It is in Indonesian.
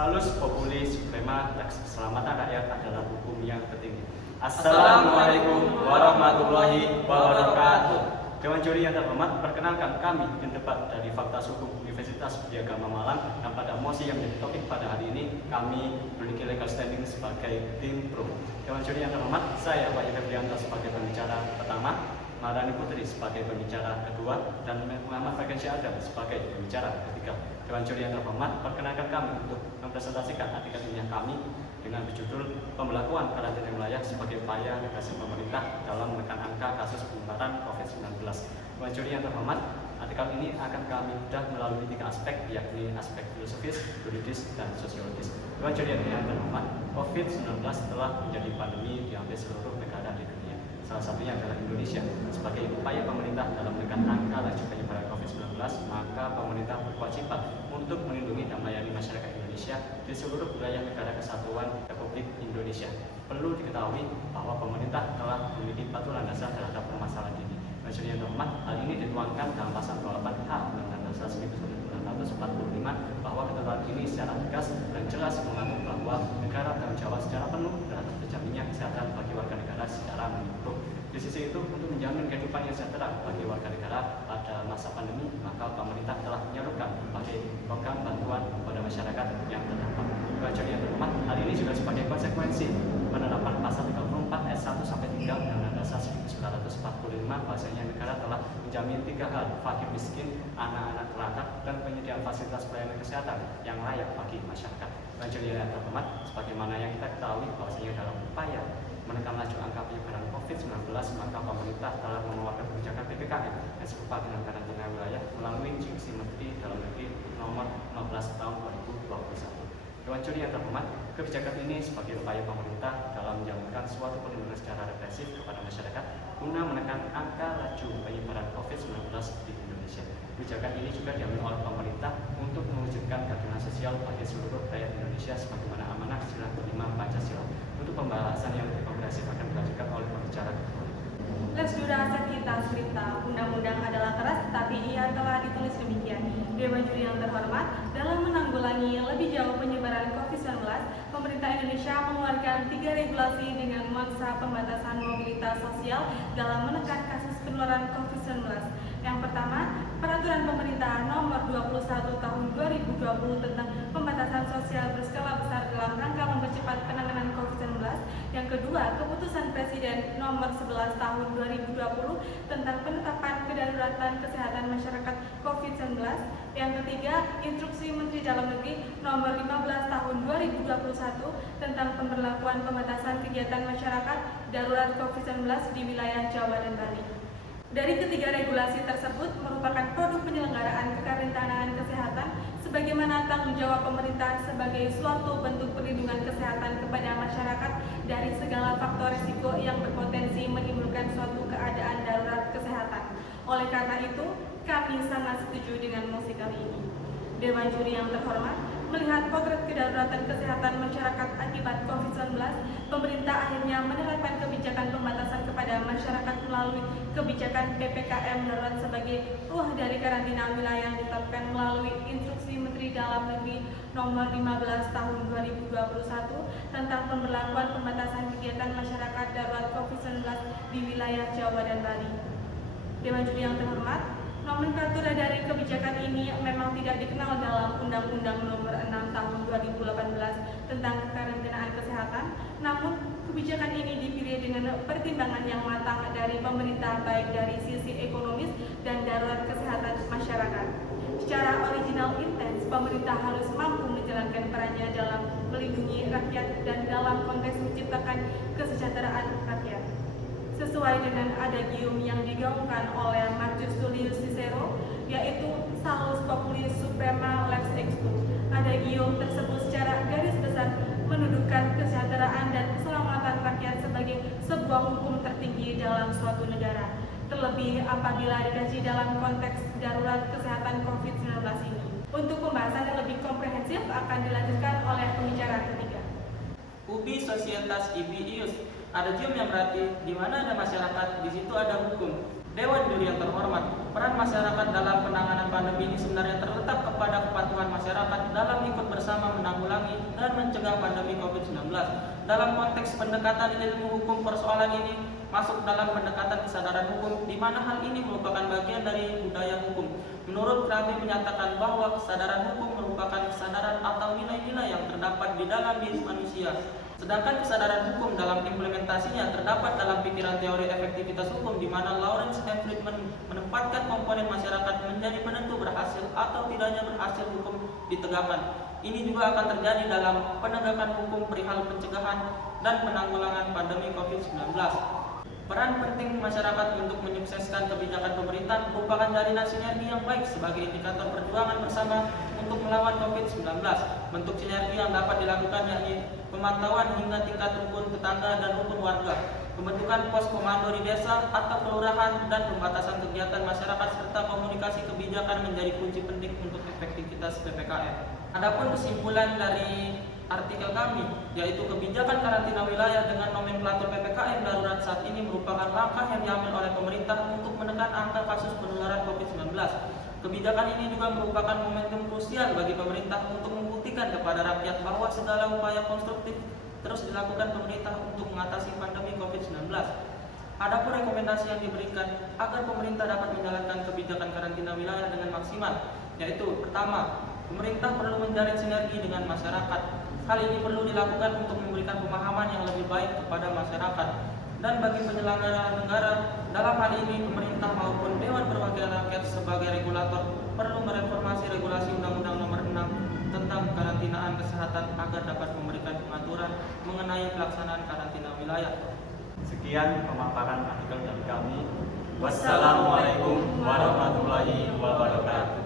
Salus populi suprema, keselamatan rakyat adalah hukum yang tertinggi. Assalamualaikum warahmatullahi wabarakatuh. Dewan Juri yang terhormat, perkenalkan kami tim debat dari Fakultas Hukum Universitas Widyagama Malang, dan pada mosi yang menjadi topik pada hari ini kami memiliki legal standing sebagai tim pro. Dewan Juri yang terhormat, saya Pak Febrianto sebagai pembicara pertama, Marani Putri sebagai pembicara kedua, dan Muhammad Vagensi Adam sebagai pembicara ketiga. Dewan Juri yang terhormat, perkenalkan kami untuk mempresentasikan artikel ilmiah kami dengan berjudul Pembelakuan Karantina Wilayah sebagai upaya negasi pemerintah dalam menekan angka kasus penularan COVID-19. Dewan Juri yang terhormat, artikel ini akan kami bedah melalui 3 aspek, yakni aspek filosofis, yuridis, dan sosiologis. Dewan Juri yang terhormat, COVID-19 telah menjadi pandemi di hampir seluruh negara di dunia. Salah satunya adalah Indonesia. Sebagai upaya pemerintah dalam menekan angka laju penyebaran COVID-19, maka pemerintah berkewajiban untuk melindungi dan melayani masyarakat Indonesia di seluruh wilayah negara kesatuan Republik Indonesia. Perlu diketahui bahwa pemerintah telah memiliki peraturan dasar terhadap permasalahan ini. Maksudnya terhormat, hal ini dituangkan dalam pasal 28H Undang-Undang Dasar 1945 bahwa ketentuan ini secara tegas dan jelas mengatur bahwa negara tanggung jawab secara penuh terhadap terjaminnya kesehatan bagi warga negara secara menyeluruh. Di sisi itu, untuk menjamin kehidupan yang sejahtera bagi warga negara pada masa pandemi, maka pemerintah telah menyalurkan berbagai program bantuan kepada masyarakat yang terdampak. Dewan Juri yang terhormat, hal ini juga sebagai konsekuensi penerapan pasal 34 ayat 1 sampai 3 Undang-Undang Dasar 1945 bahwasanya negara telah menjamin 3 hal: fakir miskin, anak-anak terlantar, dan penyediaan fasilitas pelayanan kesehatan yang layak bagi masyarakat. Dewan Juri yang terhormat, sebagaimana yang kita ketahui bahwasanya dalam upaya menekan laju angka penyebaran COVID-19, maka pemerintah telah mengeluarkan kebijakan PPKM yang serupa dengan karantina wilayah melalui Instruksi Menteri Dalam Negeri Nomor 15 Tahun 2021. Dewan Juri yang terhormat, kebijakan ini sebagai upaya pemerintah dalam menjalankan suatu perlindungan secara represif kepada masyarakat guna menekan angka laju penyebaran COVID-19 di Indonesia. Kebijakan ini juga diambil oleh pemerintah untuk mewujudkan keadilan sosial bagi seluruh rakyat Indonesia sebagaimana amanah sila kelima Pancasila. Untuk pembahasan yang lebih komprehensif akan dilanjutkan oleh pembicara kedua. Les jurasa kita skripta, undang-undang adalah keras, tapi ia telah ditulis demikian. Dewan Juri yang terhormat, dalam menanggulangi lebih jauh penyebaran COVID-19, pemerintah Indonesia mengeluarkan 3 regulasi dengan nuansa pembatasan mobilitas sosial dalam menekan kasus penularan COVID-19. Yang pertama, Peraturan Pemerintah Nomor 21 Tahun 2020 tentang pembatasan sosial berskala besar dalam rangka mempercepat penanganan COVID-19. Yang kedua, Keputusan Presiden Nomor 11 Tahun 2020 tentang penetapan kedaruratan kesehatan masyarakat COVID-19. Yang ketiga, Instruksi Menteri Dalam Negeri Nomor 15 Tahun 2021 tentang pemberlakuan pembatasan kegiatan masyarakat darurat COVID-19 di wilayah Jawa dan Bali. Dari ketiga regulasi tersebut merupakan produk penyelenggaraan kekarantinaan kesehatan sebagaimana tanggung jawab pemerintah sebagai suatu bentuk perlindungan kesehatan kepada masyarakat dari segala faktor risiko yang berpotensi menimbulkan suatu keadaan darurat kesehatan. Oleh karena itu, kami sangat setuju dengan mosi kali ini. Dewan Juri yang terhormat, melihat potret kedaruratan kesehatan masyarakat akibat COVID-19, pemerintah akhirnya menerapkan kebijakan pembatasan kepada masyarakat melalui kebijakan PPKM darurat sebagai ruang dari karantina wilayah yang ditetapkan melalui Instruksi Menteri Dalam Negeri Nomor 15 Tahun 2021 tentang pemberlakuan pembatasan kegiatan masyarakat darurat COVID-19 di wilayah Jawa dan Bali. Dewan Juri yang terhormat, nomenklatur dari kebijakan ini memang tidak dikenal dalam Undang-Undang Nomor 6 Tahun 2018 tentang kekarantinaan kesehatan, namun kebijakan ini dipilih dengan pertimbangan yang matang dari pemerintah baik dari sisi ekonomis dan darurat kesehatan masyarakat. Secara original intens, pemerintah harus mampu menjalankan perannya dalam melindungi rakyat dan dalam konteks menciptakan kesejahteraan rakyat. Sesuai dengan adagium yang digaungkan oleh Marcus Tullius Cicero, yaitu Salus populi suprema lex extu. Adagium tersebut secara garis besar mendudukan kesejahteraan dan keselamatan rakyat sebagai sebuah hukum tertinggi dalam suatu negara, terlebih apabila dikaji dalam konteks darurat kesehatan COVID-19 ini. Untuk pembahasan yang lebih komprehensif akan dilanjutkan oleh pembicara ketiga. Ubi societas ibi ius. Ada cium yang berarti di mana ada masyarakat, di situ ada hukum. Dewan Juri yang terhormat, Peran masyarakat dalam penanganan pandemi ini sebenarnya terletak kepada kepatuhan masyarakat dalam ikut bersama menanggulangi dan mencegah pandemi COVID-19. Dalam konteks pendekatan ilmu hukum, persoalan ini masuk dalam pendekatan kesadaran hukum, di mana hal ini merupakan bagian dari budaya hukum. Menurut Krabi menyatakan bahwa kesadaran hukum merupakan kesadaran atau nilai-nilai yang terdapat di dalam diri manusia. Sedangkan kesadaran hukum dalam implementasinya terdapat dalam pikiran teori efektivitas hukum, di mana Lawrence M. Friedman menempatkan komponen masyarakat menjadi penentu berhasil atau tidaknya berhasil hukum ditegakkan. Ini juga akan terjadi dalam penegakan hukum perihal pencegahan dan penanggulangan pandemi COVID-19. Peran penting masyarakat untuk menyukseskan kebijakan pemerintah merupakan jalinan sinergi yang baik sebagai indikator perjuangan bersama untuk melawan COVID-19. Bentuk sinergi yang dapat dilakukan yakni pemantauan hingga tingkat rukun tetangga dan rukun warga, pembentukan pos komando di desa atau kelurahan, dan pembatasan kegiatan masyarakat serta komunikasi kebijakan menjadi kunci penting untuk efektivitas PPKM. Adapun kesimpulan dari artikel kami, yaitu kebijakan karantina wilayah dengan nomenklatur PPKM darurat saat ini merupakan langkah yang diambil oleh pemerintah untuk menekan angka kasus penularan COVID-19. Kebijakan ini juga merupakan momentum krusial bagi pemerintah untuk membuktikan kepada rakyat bahwa segala upaya konstruktif terus dilakukan pemerintah untuk mengatasi pandemi COVID-19. Adapun rekomendasi yang diberikan agar pemerintah dapat menjalankan kebijakan karantina wilayah dengan maksimal, yaitu pertama, pemerintah perlu menjalin sinergi dengan masyarakat. Hal ini perlu dilakukan untuk memberikan pemahaman yang lebih baik kepada masyarakat. Dan bagi penyelenggara negara, dalam hal ini pemerintah maupun Dewan Perwakilan Rakyat sebagai regulator perlu mereformasi regulasi Undang-Undang Nomor 6 tentang karantinaan kesehatan agar dapat memberikan pengaturan mengenai pelaksanaan karantina wilayah. Sekian pemaparan artikel dari kami. Wassalamualaikum warahmatullahi wabarakatuh.